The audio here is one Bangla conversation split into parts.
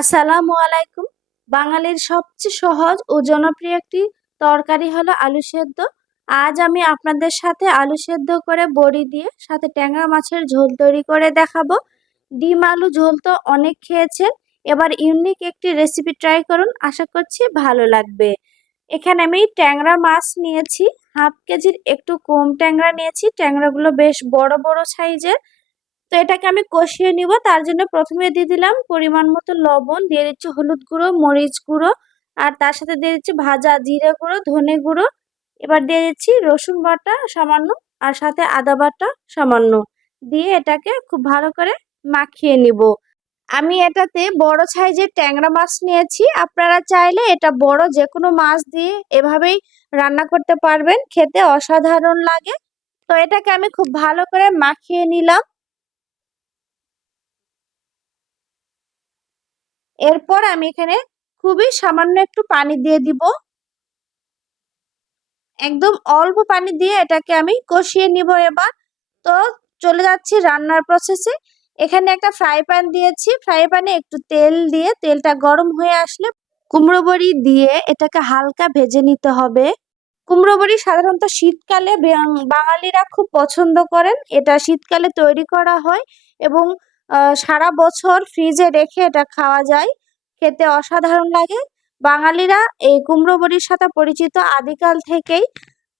আসসালামু আলাইকুম। বাঙালির সবচেয়ে সহজ ও জনপ্রিয় একটি তরকারি হলো আলু সেদ্ধ। আজ আমি আপনাদের সাথে আলু সেদ্ধ করে বড়ি দিয়ে সাথে ট্যাংরা মাছের ঝোল তৈরি করে দেখাবো। ডিম আলু ঝোল তো অনেক খেয়েছেন, এবার ইউনিক একটি রেসিপি ট্রাই করুন, আশা করছি ভালো লাগবে। এখানে আমি ট্যাংরা মাছ নিয়েছি, হাফ কেজির একটু কম ট্যাংরা নিয়েছি। ট্যাংরাগুলো বেশ বড় বড় সাইজের। তো এটাকে আমি কষিয়ে নিব। তার জন্য প্রথমে দিয়ে দিলাম পরিমাণ মতো লবণ, দিয়ে দিচ্ছি হলুদ গুঁড়ো, মরিচ গুঁড়ো, আর তার সাথে দিয়ে দিচ্ছি ভাজা জিরে গুঁড়ো, ধনে গুঁড়ো। এবার দিয়ে দিচ্ছি রসুন বাটা সামান্য, আর সাথে আদা বাটা সামান্য, দিয়ে এটাকে খুব ভালো করে মাখিয়ে নিব। আমি এটাতে বড় সাইজের ট্যাংরা মাছ নিয়েছি, আপনারা চাইলে এটা বড় যে কোনো মাছ দিয়ে এভাবেই রান্না করতে পারবেন, খেতে অসাধারণ লাগে। তো এটাকে আমি খুব ভালো করে মাখিয়ে নিলাম। এরপর আমি এখানে খুবই সামান্য একটু পানি দিয়ে দিব, একদম অল্প পানি দিয়ে এটাকে আমি কষিয়ে নিব এবার। তো চলে যাচ্ছি রান্নার প্রসেসে। এখানে একটা ফ্রাই প্যান দিয়েছি, ফ্রাই প্যানে একটু তেল দিয়ে তেলটা গরম হয়ে আসলে কুমড়ো বড়ি দিয়ে এটাকে হালকা ভেজে নিতে হবে। কুমড়ো বড়ি সাধারণত শীতকালে বাঙালিরা খুব পছন্দ করেন, এটা শীতকালে তৈরি করা হয় এবং সারা বছর ফ্রিজে রেখে এটা খাওয়া যায়, খেতে অসাধারণ লাগে। বাঙালিরা এই কুমড়ো বড়ির সাথে পরিচিত আদিকাল থেকেই।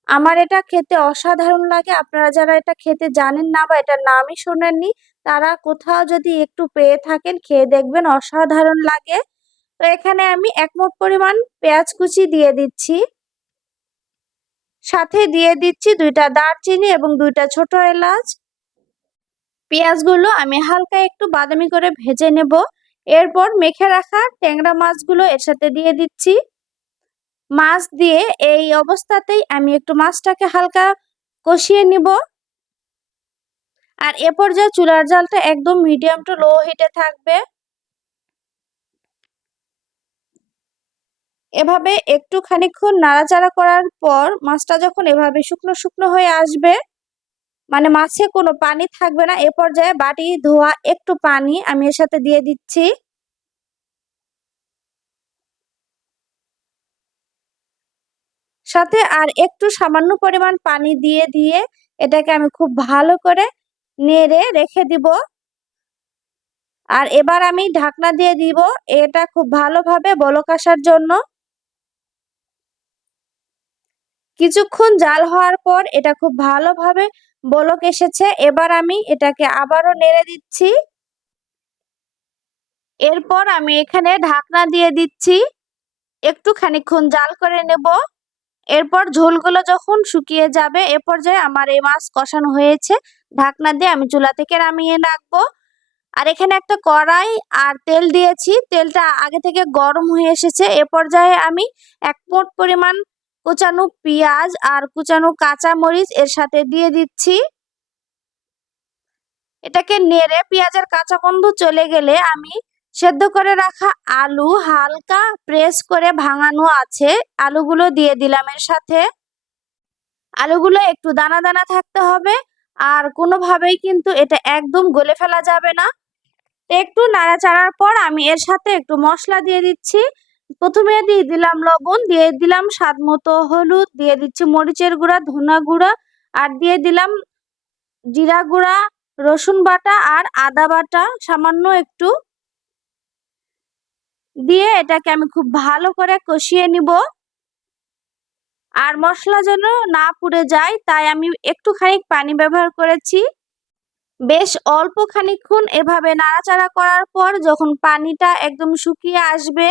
আমার এটা খেতে অসাধারণ লাগে। আপনারা যারা এটা খেতে জানেন না বা এটার নামই শোনেননি, তারা কোথাও যদি একটু পেয়ে থাকেন খেয়ে দেখবেন, অসাধারণ লাগে। তো এখানে আমি 1 মুঠ পরিমাণ পেঁয়াজ কুচি দিয়ে দিচ্ছি, সাথে দিয়ে দিচ্ছি 2টা দারচিনি এবং 2টা ছোট এলাচ। পেঁয়াজগুলো আমি হালকা একটু বাদামি করে ভেজে নেব। এরপর মেখে রাখা ট্যাংরা মাছগুলো এর সাথে দিয়ে দিচ্ছি। মাছ দিয়ে এই অবস্থাতেই আমি একটু মাছটাকে হালকা কষিয়ে নিব। আর এ পর্যায়ে চুলার জালটা একদম মিডিয়াম টু লো হিটে থাকবে। এভাবে একটু খানিকক্ষণ নাড়াচাড়া করার পর মাছটা যখন এভাবে শুকনো শুকনো হয়ে আসবে, মানে মাছে কোনো পানি থাকবে না, এ পর্যায়ে বাটি ধোয়া একটু পানি আমি এর সাথে দিয়ে দিচ্ছি। সাথে আর একটু সামান্য পরিমাণ পানি দিয়ে দিয়ে এটাকে আমি খুব ভালো করে নেড়ে রেখে দিব। আর এবার আমি ঢাকনা দিয়ে দিব, এটা খুব ভালোভাবে বলক আসার জন্য। কিছুক্ষণ জাল হওয়ার পর এটা খুব ভালোভাবে বলক এসেছে, এবার আমি এটাকে আবারও নেড়ে দিচ্ছি। এরপর আমি এখানে ঢাকনা দিয়ে দিচ্ছি, একটু খানিকক্ষণ জাল করে নেব। এরপর ঝোলগুলো যখন শুকিয়ে যাবে এ পর্যায়ে আমার এই মাছ কষানো হয়েছে, ঢাকনা দিয়ে আমি চুলা থেকে নামিয়ে রাখবো। আর এখানে একটা কড়াই আর তেল দিয়েছি, তেলটা আগে থেকে গরম হয়ে এসেছে। এ পর্যায়ে আমি 1 মুঠ পরিমাণ কুচানো পেঁয়াজ আর কুচানো কাঁচা মরিচ এর সাথে দিয়ে দিচ্ছি। এটাকে নেড়ে পেঁয়াজের কাঁচা গন্ধ চলে গেলে আমি সেদ্ধ করে রাখা আলু হালকা প্রেস করে ভাঙানো আছে, আলুগুলো দিয়ে দিলাম এর সাথে। আলুগুলো একটু দানা দানা থাকতে হবে, আর কোনোভাবেই কিন্তু এটা একদম গলে ফেলা যাবে না। একটু নাড়াচাড়ার পর আমি এর সাথে একটু মশলা দিয়ে দিচ্ছি। প্রথমে দিয়ে দিলাম লবণ, দিয়ে দিলাম স্বাদ মতো হলুদ, দিয়ে দিচ্ছি মরিচের গুঁড়া, ধনা গুঁড়া, আর দিয়ে দিলাম জিরা গুঁড়া, রসুন বাটা আর আদা বাটা সামান্য একটু, দিয়ে এটাকে আমি খুব ভালো করে কষিয়ে নিব। আর মশলা যেন না পুড়ে যায় তাই আমি একটুখানি পানি ব্যবহার করেছি। বেশ অল্প খানিকক্ষণ এভাবে নাড়াচাড়া করার পর যখন পানিটা একদম শুকিয়ে আসবে,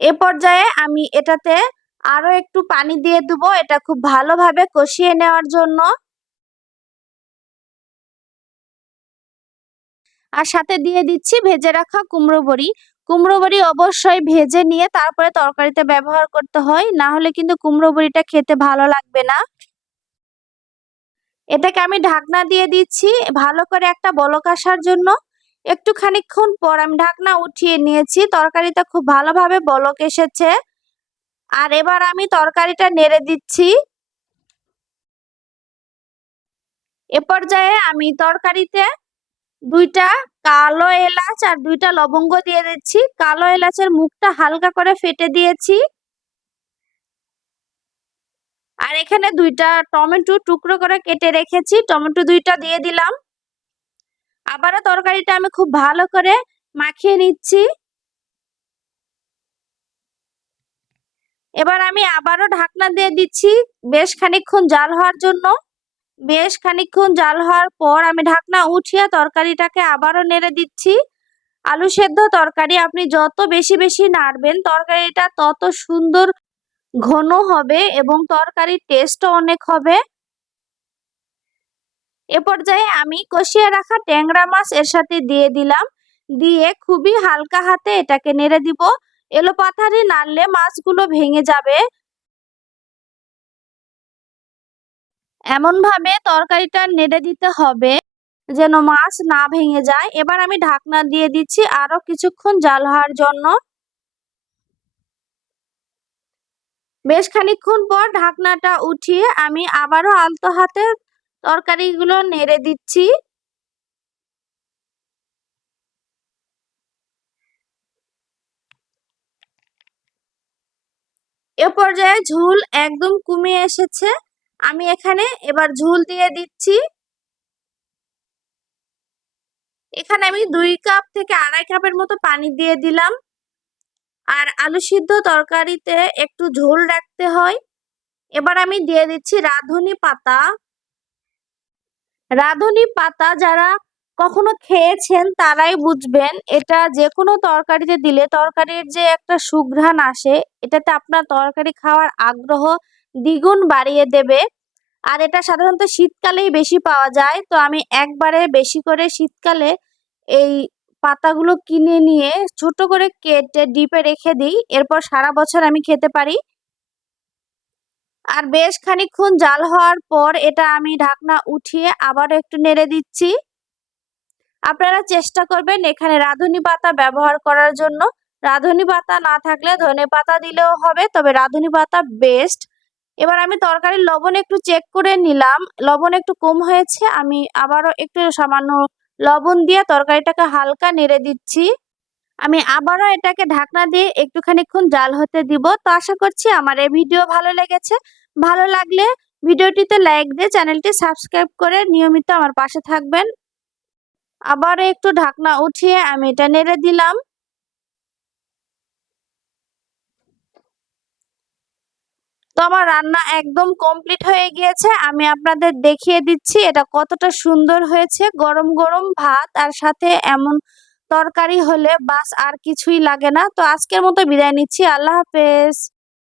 এ পর্যায়ে আমি এটাতে আরো একটু পানি দিয়ে দেবো, এটা খুব ভালোভাবে কষিয়ে নেওয়ার জন্য। আর সাথে দিয়ে দিচ্ছি ভেজে রাখা কুমড়ো বড়ি। কুমড়ো বড়ি অবশ্যই ভেজে নিয়ে তারপরে তরকারিতে ব্যবহার করতে হয়, না হলে কিন্তু কুমড়ো বড়িটা খেতে ভালো লাগবে না। এটাকে আমি ঢাকনা দিয়ে দিচ্ছি ভালো করে একটা বলক আসার জন্য। একটু খানিকক্ষণ পর আমি ঢাকনা উঠিয়ে নিয়েছি, তরকারিটা খুব ভালোভাবে বলক এসেছে। আর এবার আমি তরকারিটা নেড়ে দিচ্ছি। এ পর্যায়ে আমি তরকারিতে দুইটা কালো এলাচ আর দুইটা লবঙ্গ দিয়ে দিচ্ছি। কালো এলাচের মুখটা হালকা করে ফেটে দিয়েছি। আর এখানে দুইটা টমেটো টুকরো করে কেটে রেখেছি, টমেটো দুইটা দিয়ে দিলাম। আবারও তরকারিটা আমি খুব ভালো করে মাখিয়ে নিচ্ছি। এবার আমি আবারও ঢাকনা দিয়ে দিচ্ছি বেশ খানিকক্ষণ জাল হওয়ার জন্য। বেশ খানিকক্ষণ জাল হওয়ার পর আমি ঢাকনা উঠিয়ে তরকারিটাকে আবারও নেড়ে দিচ্ছি। আলু সেদ্ধ তরকারি আপনি যত বেশি বেশি নাড়বেন তরকারিটা তত সুন্দর ঘন হবে এবং তরকারির টেস্টও অনেক হবে। এ পর্যায়ে আমি কষিয়ে রাখা ট্যাংরা মাছ এর সাথে দিয়ে দিলাম। দিয়ে খুবই হালকা হাতে এটাকে নেড়ে দিব। এলোপাথারি নাড়লে মাছগুলো ভেঙে যাবে। এমন ভাবে তরকারিটা নেড়ে দিতে হবে যেন মাছ না ভেঙে যায়। এবার আমি ঢাকনা দিয়ে দিচ্ছি আরো কিছুক্ষণ জাল হওয়ার জন্য। বেশ খানিকক্ষণ পর ঢাকনাটা উঠিয়ে আমি আবারও আলতো হাতে তরকারিগুলো নেড়ে দিচ্ছি। এ পর্যায়ে ঝোল একদম কমে এসেছে। আমি এখানে এবার ঝোল দিয়ে দিচ্ছি। এখানে আমি 2 কাপ থেকে 2.5 কাপের মতো পানি দিয়ে দিলাম। আর আলু সিদ্ধ তরকারিতে একটু ঝোল রাখতে হয়। এবার আমি দিয়ে দিচ্ছি রাঁধুনি পাতা। রাঁধুনি পাতা যারা কখনো খেয়েছেন তারাই বুঝবেন, এটা যে কোনো তরকারিতে দিলে তরকারির যে একটা সুঘ্রাণ আসে, এটাতে আপনার তরকারি খাওয়ার আগ্রহ দ্বিগুণ বাড়িয়ে দেবে। আর এটা সাধারণত শীতকালেই বেশি পাওয়া যায়। তো আমি একবারে বেশি করে শীতকালে এই পাতাগুলো কিনে নিয়ে ছোট করে কেটে ডিপে রেখে দিই, এরপর সারা বছর আমি খেতে পারি। আর বেশ খানিকক্ষণ জাল হওয়ার পর এটা আমি ঢাকনা উঠিয়ে আবারও একটু নেড়ে দিচ্ছি। আপনারা চেষ্টা করবেন এখানে রাঁধুনি পাতা ব্যবহার করার জন্য। রাঁধুনি পাতা না থাকলে ধনে পাতা দিলেও হবে, তবে রাঁধুনি পাতা বেস্ট। এবার আমি তরকারির লবণ একটু চেক করে নিলাম, লবণ একটু কম হয়েছে। আমি আবারও একটু সামান্য লবণ দিয়ে তরকারিটাকে হালকা নেড়ে দিচ্ছি। আমি আবারও এটাকে ঢাকনা দিয়ে একটু খানিকক্ষণ জাল হতে দিব। তো আশা করছি আমার এই ভিডিও ভালো লেগেছে। ভালো লাগলে ভিডিওটিতে লাইক দিয়ে চ্যানেলটি সাবস্ক্রাইব করে নিয়মিত আমার পাশে থাকবেন। আবারও একটু ঢাকনা উঠিয়ে আমি এটা নেড়ে দিলাম। তো আমার রান্না একদম কমপ্লিট হয়ে গিয়েছে। আমি আপনাদের দেখিয়ে দিচ্ছি এটা কতটা সুন্দর হয়েছে। গরম গরম ভাত আর সাথে এমন তরকারি হলে বাস আর কিছুই লাগে না। তো আজকের মতো বিদায় নিচ্ছি। আল্লাহ হাফেজ।